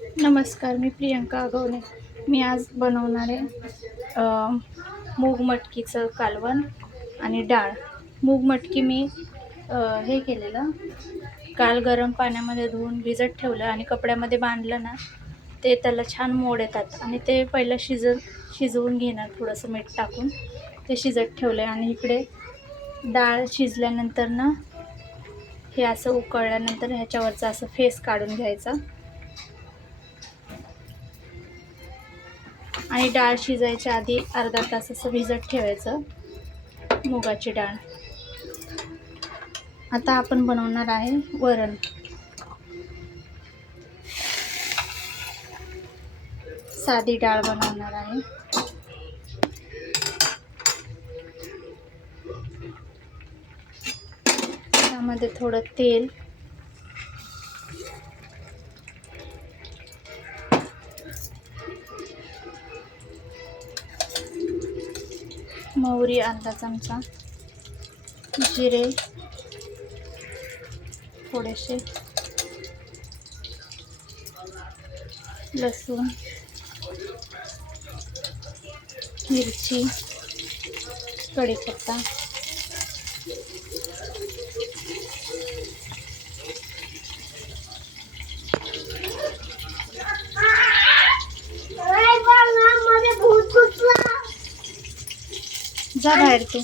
नमस्कार, मी प्रियंका आगवणे. मी आज बनवणार आहे मूग मटकीचं कालवण आणि डाळ. मूग मटकी मी हे केलेलं, काल गरम पाण्यामध्ये धुवून भिजत ठेवलं आणि कपड्यामध्ये बांधलं ना, ते त्याला छान मोड येतात आणि ते पहिलं शिजवून घेणार थोडंसं मीठ टाकून. ते शिजत ठेवलं आणि इकडे डाळ शिजल्यानंतर ना, हे असं उकळल्यानंतर ह्याच्यावरचा असं फेस काढून घ्यायचा आणि डाळ शिजायच्या आधी अर्धा तास असं भिजत ठेवायचं मुगाची डाळ. आता आपण बनवणार आहे वरण. साधी डाळ बनवणार आहे. त्यामध्ये थोडं तेल, मोहरी अर्धा चमचा, जिरे थोडेसे, लसूण, मिरची, कढीपत्ता, जा बाहेर, तू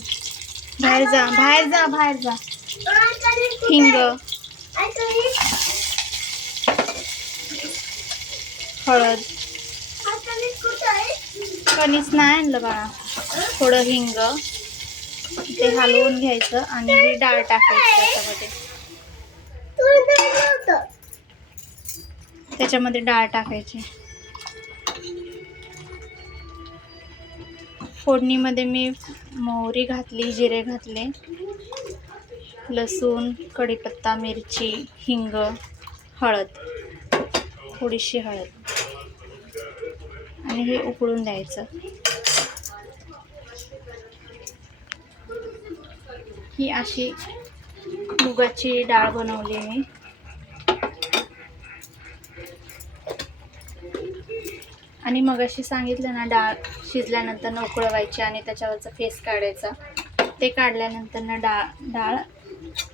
बाहेर जा, बाहेर जा, बाहेर जा. हिंग, हळद, कणीस नाही आणलं बाळा. थोडं हिंग, ते हलवून घ्यायचं आणि ही डाळ टाकायची त्याच्यामध्ये डाळ टाकायची. फोडणीमध्ये मी मोहरी घातली, जिरे घातले, लसूण, कढीपत्ता, मिरची, हिंग, हळद, थोडीशी हळद आणि हे उकळून द्यायचं. ही अशी मुगाची डाळ बनवली मी. आणि मगाशी सांगितलं ना, डाळ शिजल्यानंतर उकळवायची आणि त्याच्यावरचा फेस काढायचा. ते काढल्यानंतर ना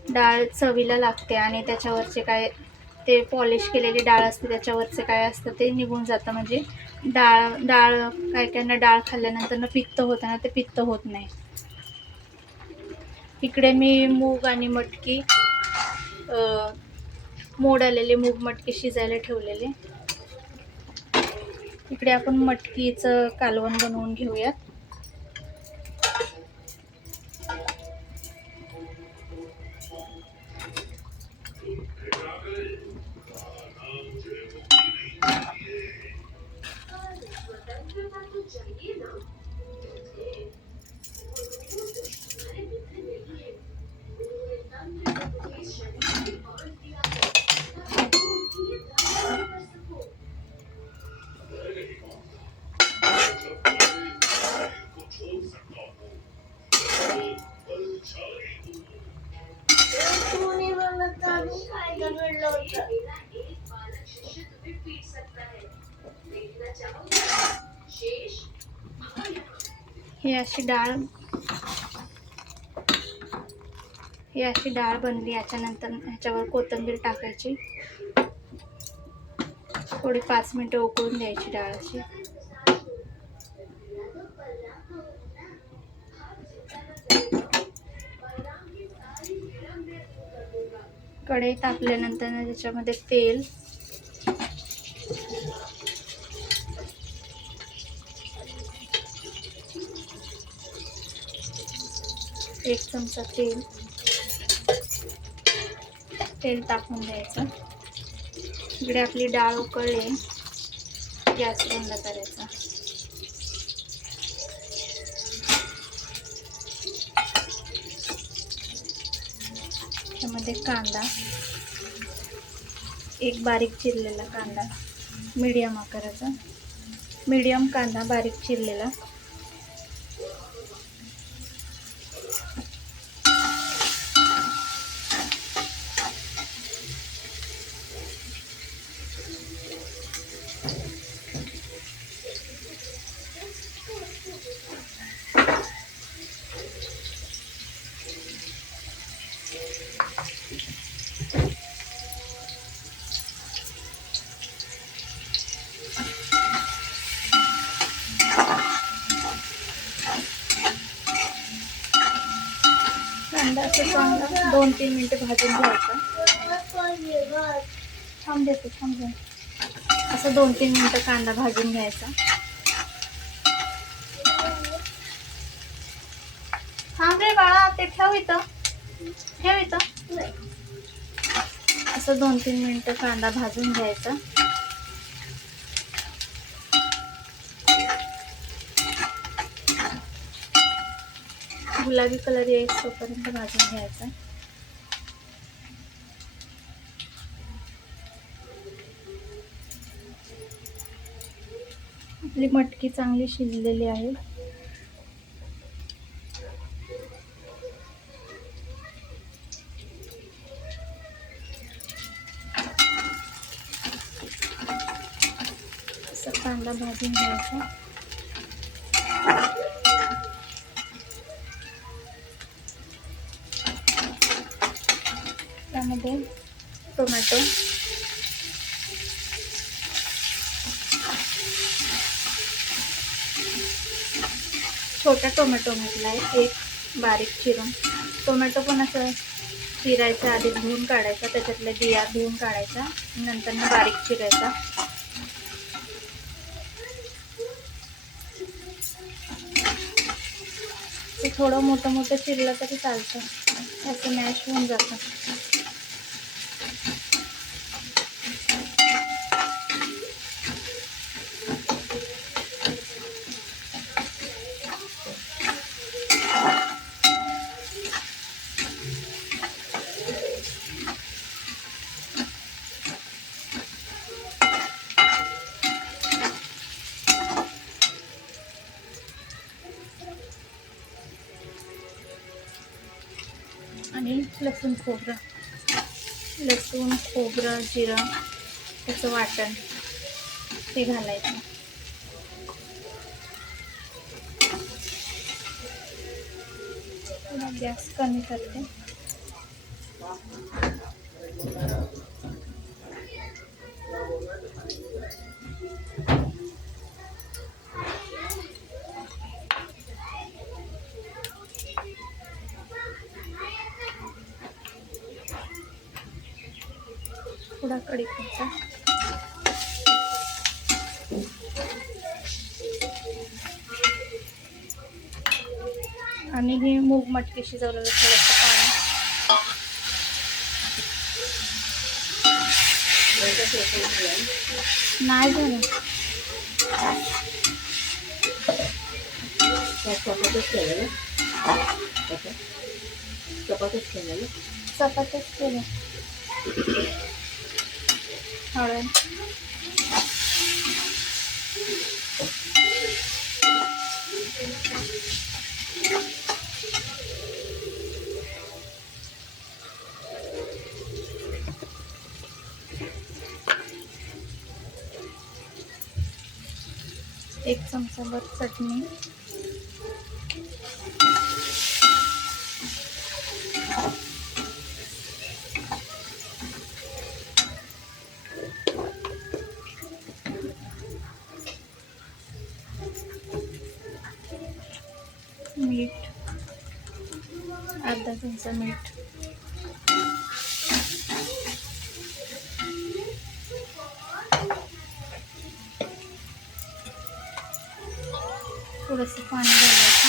डाळ चवीला लागते आणि त्याच्यावरचे काय ते पॉलिश केलेली डाळ असते त्याच्यावरचे काय असतं ते निघून जातं. म्हणजे डाळ काय कायना डाळ खाल्ल्यानंतर ना पित्त होतं ना, ते पित्त होत नाही. इकडे मी मूग आणि मटकी, मोड आलेले मूग मटकी शिजायला ठेवलेले. इकडे आपण मटकीचं कालवण बनवून घेऊयात. ही अशी डाळ बनली. याच्यानंतर ह्याच्यावर कोथिंबीर टाकायची. थोडी 5 मिनिटं उकळून द्यायची डाळ अशी. कढई तापल्यानंतर त्याच्यामध्ये तेल, एक चमचा तेल टाकून द्यायचं. इकडे आपली डाळ उकळली, गॅस बंद करायचा. त्यामध्ये कांदा, एक बारीक चिरलेला कांदा, मीडियम आकाराचा, मीडियम कांदा बारीक चिरलेला, असं चांगलं 2-3 मिनटं भाजून घ्यायचं. थांब असं 2-3 मिनटं कांदा भाजून घ्यायचा. थांब रे बाळा, ते ठेव इथं. असं 2-3 मिनटं कांदा भाजून घ्यायचा. गुलाबी कलर येईपर्यंत भाजून घ्यायचा. आपली मटकी चांगली शिजलेली आहे. असं कांदा भाजून घ्यायचा. त्यामध्ये टोमॅटो, छोटा टोमॅटो घातला आहे, एक बारीक चिरून. टोमॅटो पण असं चिरायचा, आधी धुवून काढायचा, त्याच्यातल्या बिया धुवून काढायचा, नंतर बारीक चिरायचा. ते थोडं मोठं चिरलं तरी चालतं, असं मॅश होऊन जातं. आणि लसूण खोबरं जिरं त्याचं वाटण ते घालायचं. गॅस कमी करते. थोडा कढीपत्ता, आणि हे मूग मटकी शिजवलेलं थोडंसं पाणी. नाही झालं. चपातीच केलं. हळद, एक चमचाभर चटणी, मीठ, अर्धा चमचा मीठ, थोडंसं पाणी घालायचं.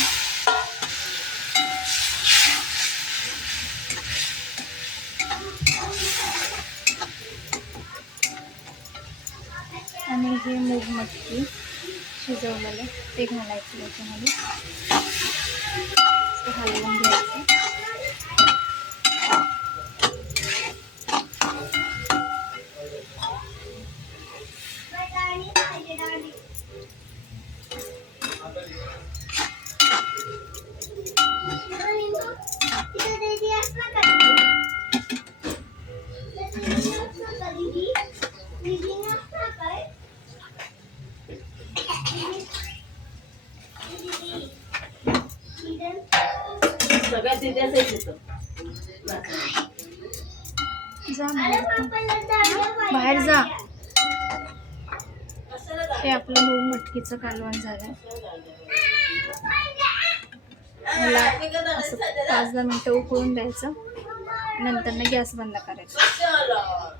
आणि हे मूग मटकी शिजवलेलं ते घालायचं त्याच्यामध्ये. हलवून घ्यायचं. जा बाहेर जा. हे आपलं मूग मटकीचं कालवण झालं. मला असं 5-10 मिनटं उकळून द्यायचं. नंतर गॅस बंद करायचा.